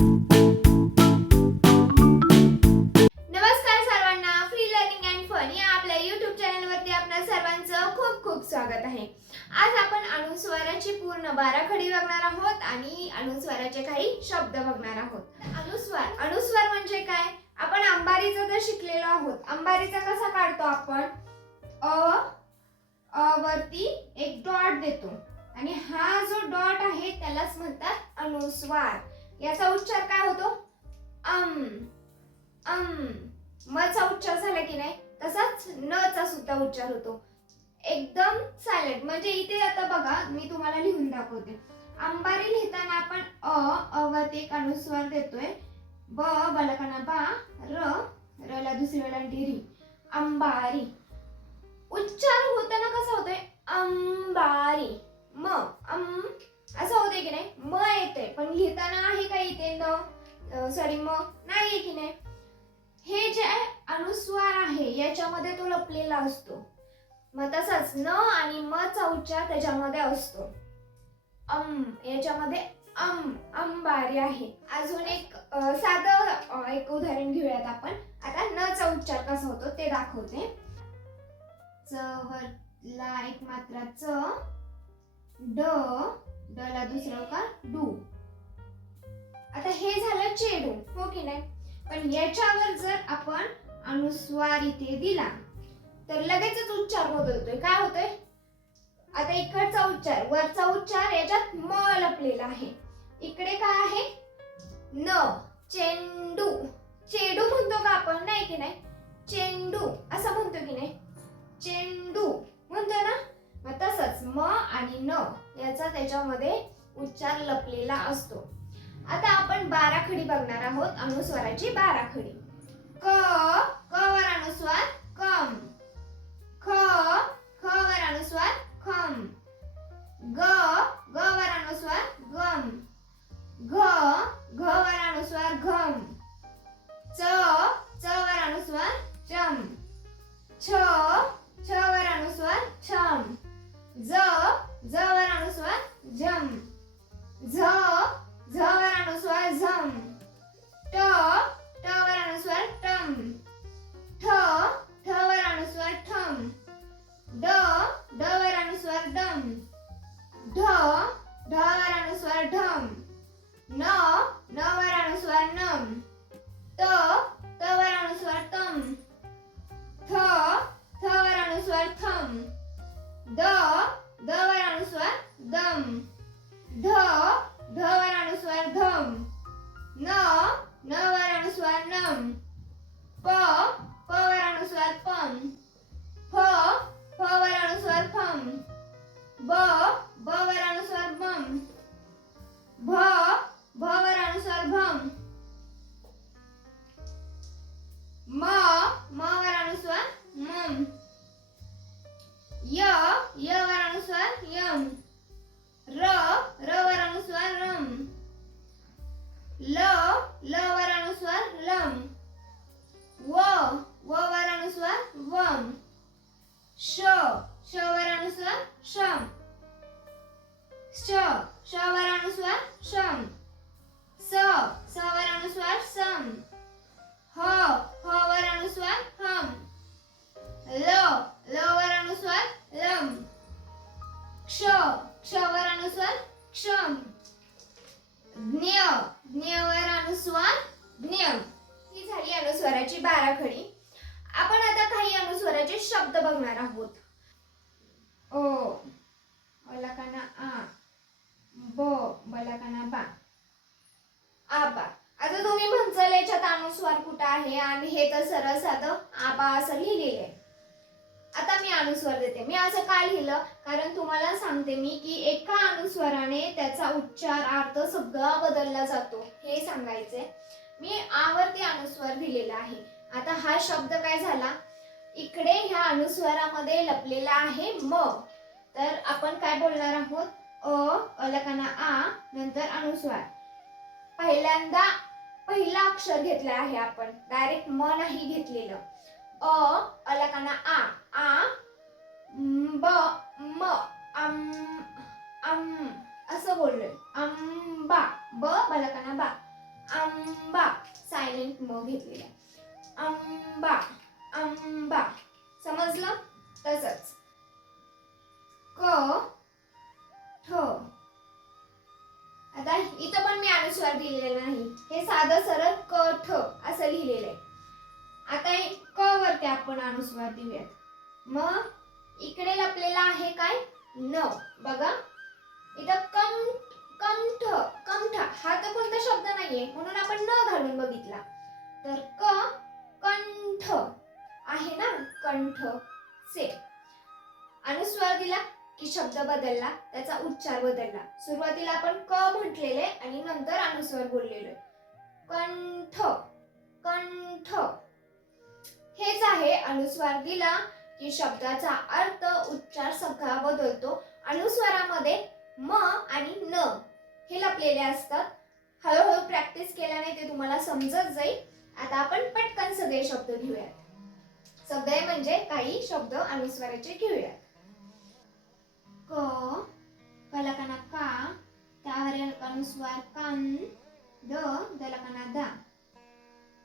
नमस्कार सर्वांना free learning and fun या आपल्या यूट्यूब चॅनलवरती आपल्या सर्वांचं खूप खूप स्वागत आहे. आज आपण अनुस्वाराची पूर्ण बाराखडी बघणार आहोत आणि अनुस्वाराचे काही शब्द बघणार आहोत. अनुस्वार अनुस्वार म्हणजे काय? आपण अंबारीचा तर शिकलेलो आहोत. अंबारीचा कसा काढतो आपण? अ अ वरती एक डॉट देतो. आणि हा जो डॉट आहे त्यालाच म्हणतात अनुस्वार याचा उच्चार काय होतो? अम अम मचा उच्चार झाला की नाही तसाच न चा सुद्धा उच्चार होतो. एकदम सायलेंट म्हणजे इथे आता बघा मी तुम्हाला लिहून दाखवते. अंबारी लिहिताना आपण अ अ एक अनुस्वार देतोय. ब बलकाना बा र र ला दुसरी वेळा री अंबारी. उच्चार होताना कसा होतोय? सॉरी मग नाही आहे की नाही? हे जे अनुस्वार आहे याच्यामध्ये तो लपलेला असतो. मग तसाच न आणि म चा उच्चार त्याच्यामध्ये असतो. अम याच्यामध्ये अम अंबारी आहे. अजून एक साधं एक उदाहरण घेऊयात आपण. आता न चा उच्चार कसा होतो ते दाखवते. च वरला एक मात्रा च ड ड ला दुसरं का डू. आता हे झालं चेडू हो की नाही? पण याच्यावर जर आपण अनुस्वार इथे दिला तर लगेचच उच्चार बदलतोय. काय होतोय? आता इकडचा उच्चार वरचा उच्चार याच्यात म लपलेला आहे. इकडे काय आहे? न चेंडू. चेंडू म्हणतो का आपण? नाही की नाही? चेंडू. असं म्हणतो की नाही? चेंडू. म्हणतो ना? मग तसंच म आणि न याचा त्याच्यामध्ये उच्चार लपलेला असतो. आता आपण बाराखडी बघणार आहोत अनुस्वाराची बाराखडी क क वर अनुस्वार कम. ख ख वर अनुस्वार खम. ग ग वर अनुस्वार गम. घ घ वर अनुस्वार घम. च च वर अनुस्वार चम. छ छ वर अनुस्वार छम. ज ज वर अनुस्वार झम झ न न वर अनुस्वार नम प प वर अनुस्वार पम फ फ वर अनुस्वार फम क्षम ज्ञ ज्ञ अनुस्वार. ज्ञम ही झाली अनुस्वाराची बाराखडी. आपण आता काही अनुस्वाराचे शब्द बघणार आहोत. ओ. बलकाना आ. ब. बलकाना बा. आबा आता तुम्ही म्हणचाल याच्यात अनुस्वार कुठं आहे? आणि हे तर सरळ साधं आबा असं लिहिलेलं आहे. आता मी अनुस्वार देते. मी असं का लिहिलं? कारण तुम्हाला सांगते मी की एका अनुस्वाराने त्याचा उच्चार अर्थ सगळा बदलला जातो. हे सांगायचे मी आवर्ती अनुस्वार दिलेला आहे. आता हा शब्द काय झाला? इकडे ह्या अनुस्वारामध्ये लपलेला आहे म. तर आपण काय बोलणार आहोत? अ अलकाना आ नंतर अनुस्वार. पहिल्यांदा पहिला अक्षर घेतला आहे आपण. डायरेक्ट म नाही घेतलेलं. अ अलकाना आ आ ब म आम आम असं बोललोय. आंबा ब बलकाना बा. आंबा सायलेंट म घेतलेला आहे. आंबा आंबा. समजलं? तसंच. क ठ. आता इथं पण मी अनुस्वार दिलेला नाही. हे साधं सरळ क ठ असं लिहिलेलं आहे. आता हे क वरती आपण अनुस्वार देऊयात. मग इकडे लपलेला आहे काय? न. बघा. इथं कम कंठ कंठ. हा तर कोणता शब्द नाहीये. म्हणून आपण न घालून बघितला. तर क कंठ. आहे ना? कंठ. से. अनुस्वार दिला की शब्द बदलला. त्याचा उच्चार बदलला. सुरुवातीला आपण क म्हटलेले आणि नंतर अनुस्वार बोललेलो. कंठ कंठ. हेच आहे अनुस्वार. दिला. की शब्दाचा अर्थ उच्चार सगळा बदलतो अनुस्वारामध्ये म आणि न हे लपलेले असतात. हळूहळू प्रॅक्टिस केल्याने ते तुम्हाला समजत जाईल. आता आपण पटकन सगळे शब्द घेऊयात. सगळे म्हणजे काही शब्द अनुस्वाराचे घेऊयात. क कलकना का त्यावर अनुस्वार कान द दलकना दा.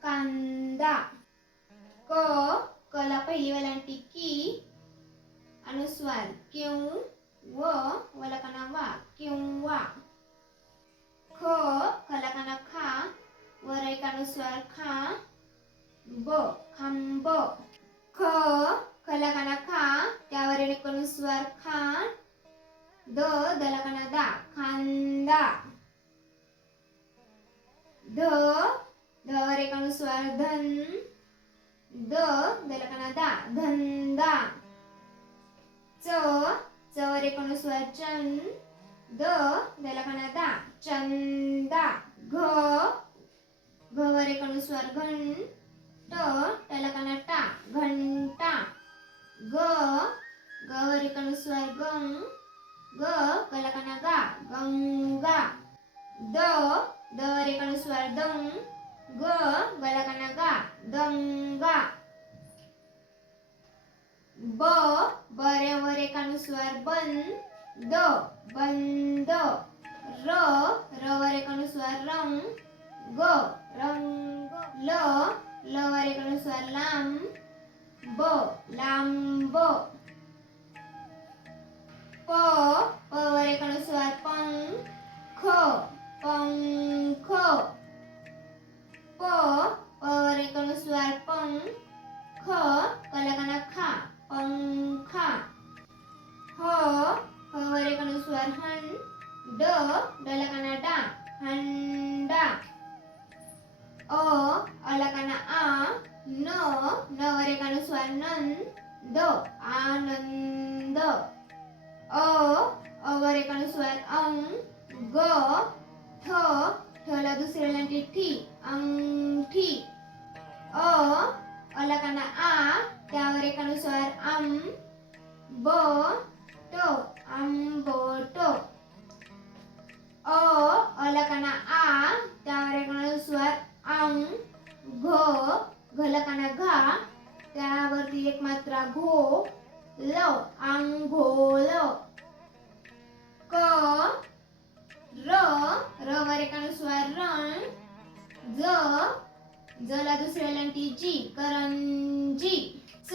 कांदा. क कला पहिली वेलांटी की अनुस्वार क्यों व वलकाना वा किंवा ख कलाकाना खा वर अनुस्वार खा ब खांब. ख कलाकाना खा त्यावर एक अनुस्वार खा. द दलाकाना दा खांदा. ध ध एक अनुस्वार धन. द दलकाना दा धंदा. च चवर एक चन द दलकाना दा चंदा. घ घवर एक स्वर घन ट टलकाना टा घंटा. ग गवर एक अनुस्वार ग कलकाना गा गंगा. द दवर एक अनुस्वार ग गलकाना गा दंगा. ब बऱ्यावर एक अनुस्वार द बंद. र रवर एक रंग. ग रंग. ल लवर एक लांब. ब लांब. प पवर एक अनुस्वार पंख. पंख. प स्वनंद आनंद. अ अवर एक स्वर अंग ग थ ठला दुसऱ्या लांटी ठी अंगठी. अ अलकाना आ त्यावर एक स्वर आम ब रवर रण ज जला दुसऱ्या लंटी जी करंजी. च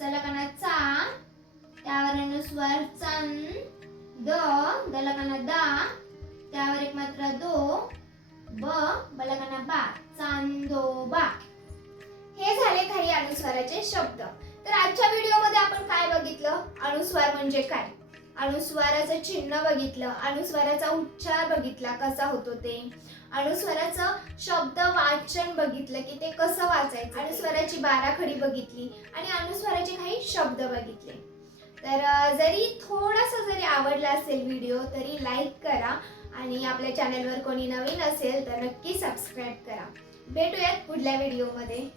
चलकाना चा त्यावर अनुस्वार चन द दलकाना दा त्यावर एक मात्र दो. अनुस्वाराचं चिन्ह बघितलं अनुस्वाराचा उच्चार बघितला कसा होतो ते. अनुस्वाराचं शब्द वाचन बघितलं की ते कसं वाचायचं. अनुस्वाराची बाराखडी बघितली आणि अनुस्वाराचे काही शब्द बघितले. तर जरी थोडासा जरी आवडला असेल व्हिडिओ तरी लाईक करा आणि आपल्या चॅनलवर कोणी नवीन असेल तर नक्की सबस्क्राईब करा. भेटूयात पुढल्या व्हिडिओमध्ये.